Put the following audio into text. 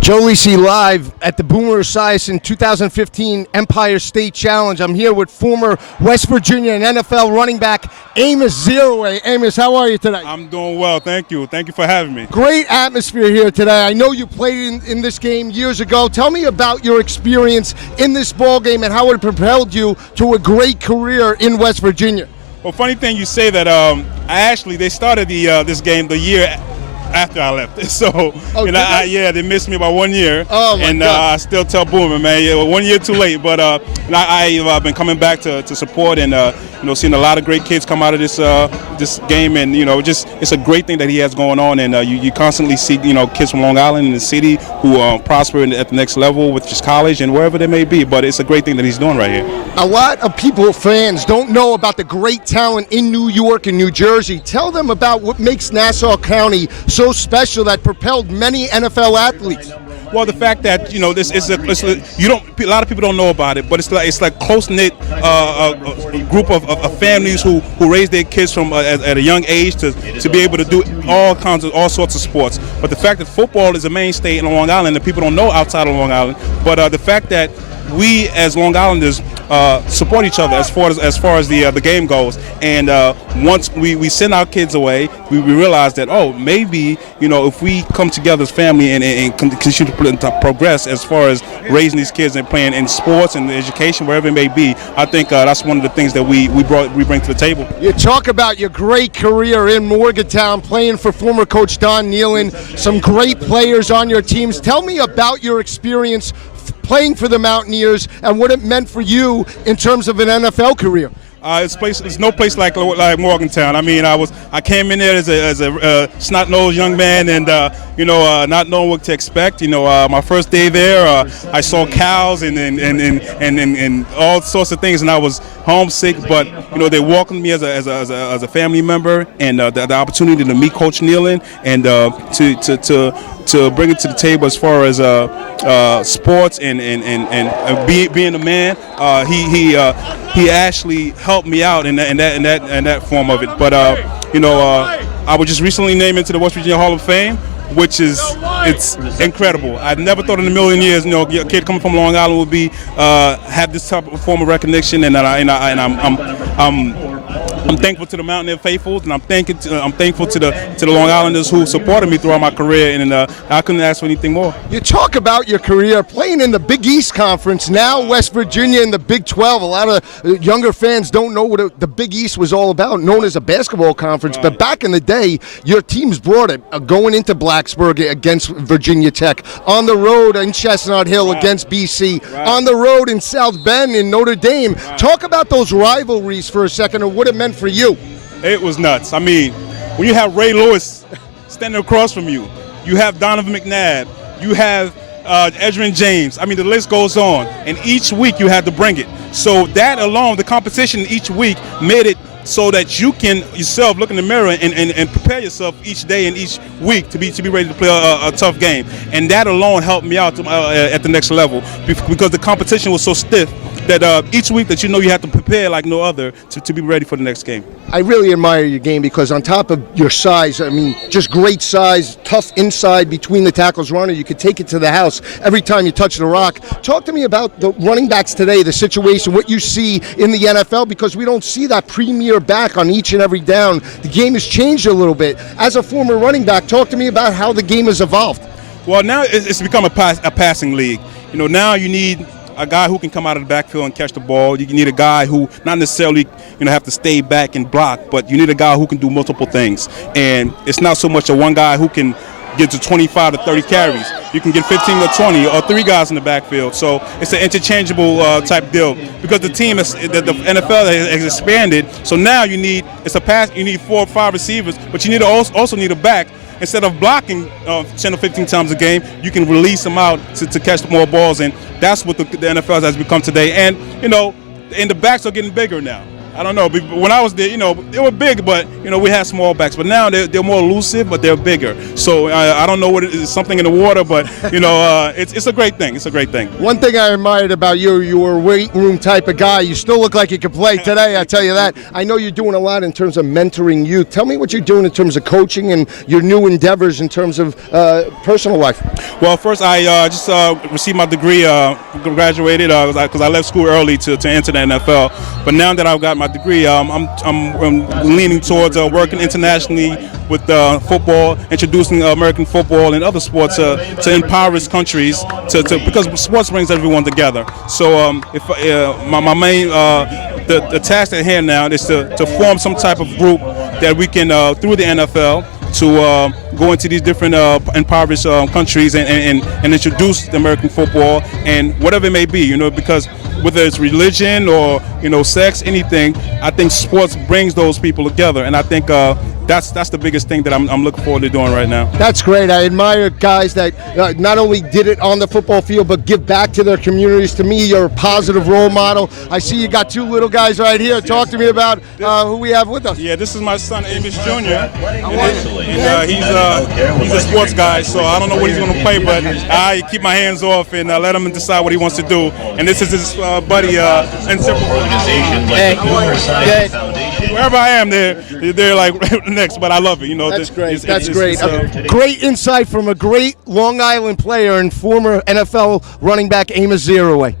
Joe Lisi live at the Boomer Esiason 2015 Empire State Challenge. I'm here with former West Virginia and NFL running back Amos Zereoue. Amos, how are you today? I'm doing well, thank you. Thank you for having me. Great atmosphere here today. I know you played in this game years ago. Tell me about your experience in this ball game and how it propelled you to a great career in West Virginia. Well, funny thing you say that. They started this game the year after I left. So, they missed me by 1 year. Oh, my God. I still tell Boomer, man, 1 year too late. But I've been coming back to support and seeing a lot of great kids come out of this game, and it's a great thing that he has going on. And you constantly see kids from Long Island and the city who prosper at the next level with just college and wherever they may be. But it's a great thing that he's doing right here. A lot of fans don't know about the great talent in New York and New Jersey. Tell them about what makes Nassau County so special that propelled many NFL athletes. Well, the fact that a lot of people don't know about it, but it's like close-knit group of families who raise their kids from at a young age to be able to do all sorts of sports. But the fact that football is a mainstay in Long Island that people don't know outside of Long Island, but the fact that we as Long Islanders support each other as far as the game goes, and once we send our kids away, we realize that maybe if we come together as family and continue to progress as far as raising these kids and playing in sports and education wherever it may be, I think that's one of the things that we bring to the table. You talk about your great career in Morgantown, playing for former coach Don Nealon, some great players on your teams. Tell me about your experience playing for the Mountaineers and what it meant for you in terms of an NFL career. It's no place like Morgantown. I mean, I came in there as a snot-nosed young man, and not knowing what to expect. My first day there, I saw cows and all sorts of things, and I was homesick. But they welcomed me as a family member, and the opportunity to meet Coach Nealon and to bring it to the table as far as sports and being a man. He actually helped me out in that form of it. But I was just recently named into the West Virginia Hall of Fame, which it's incredible. I've never thought in a million years, a kid coming from Long Island would be have this type of form of recognition, and I'm thankful to the Mountaineer faithfuls, and I'm thankful to the Long Islanders who supported me throughout my career, and I couldn't ask for anything more. You talk about your career playing in the Big East Conference, now West Virginia in the Big 12. A lot of younger fans don't know what the Big East was all about, known as a basketball conference. Right. But back in the day, your teams brought it, going into Blacksburg against Virginia Tech, on the road in Chestnut Hill against BC, on the road in South Bend in Notre Dame. Talk about those rivalries for a second, and what it meant for you. It was nuts. I mean, when you have Ray Lewis standing across from you, you have Donovan McNabb, you have Edgerrin James. I mean, the list goes on. And each week you had to bring it. So that alone, the competition each week made it so that you can yourself look in the mirror and prepare yourself each day and each week to be ready to play a tough game. And that alone helped me out at the next level, because the competition was so stiff that each week that you have to prepare like no other to be ready for the next game. I really admire your game because on top of your size, I mean, just great size, tough inside between the tackles runner, you could take it to the house every time you touch the rock. Talk to me about the running backs today, the situation, what you see in the NFL, because we don't see that premier back on each and every down. The game has changed a little bit. As a former running back, talk to me about how the game has evolved. Well, now it's become a passing league. Now you need a guy who can come out of the backfield and catch the ball. You need a guy who not necessarily have to stay back and block, but you need a guy who can do multiple things. And it's not so much a one guy who can get to 25 to 30 carries. You can get 15 to 20 or three guys in the backfield. So it's an interchangeable type deal, because the NFL has expanded. So now you need 4 or 5 receivers, but you also need a back. Instead of blocking 10 or 15 times a game, you can release them out to catch more balls, and that's what the NFL has become today. And the backs are getting bigger now. I don't know. When I was there, they were big, but we had small backs. But now they're more elusive, but they're bigger. So I don't know what it is, something in the water, but it's a great thing. It's a great thing. One thing I admired about you were a weight room type of guy. You still look like you could play today, I tell you that. I know you're doing a lot in terms of mentoring youth. Tell me what you're doing in terms of coaching and your new endeavors in terms of personal life. Well, first I just received my degree, graduated because I left school early to enter the NFL. But now that I've got my degree, I'm leaning towards working internationally with football, introducing American football and other sports to impoverish countries, because sports brings everyone together. So my main the task at hand now is to form some type of group that we can through the NFL to go into these different impoverished countries and introduce the American football and whatever it may be, because whether it's religion or sex, anything, I think sports brings those people together, and I think that's the biggest thing that I'm looking forward to doing right now. That's great. I admire guys that not only did it on the football field but give back to their communities. To me, you're a positive role model. I see you got two little guys right here. Talk to me about who we have with us. Yeah, this is my son Amos Jr. And he's a sports guy, so I don't know what he's going to play, but I keep my hands off and let him decide what he wants to do. And this is his buddy and wherever I am, they're like next, but I love it. That's great. That's great. Great insight from a great Long Island player and former NFL running back Amos Zereoue.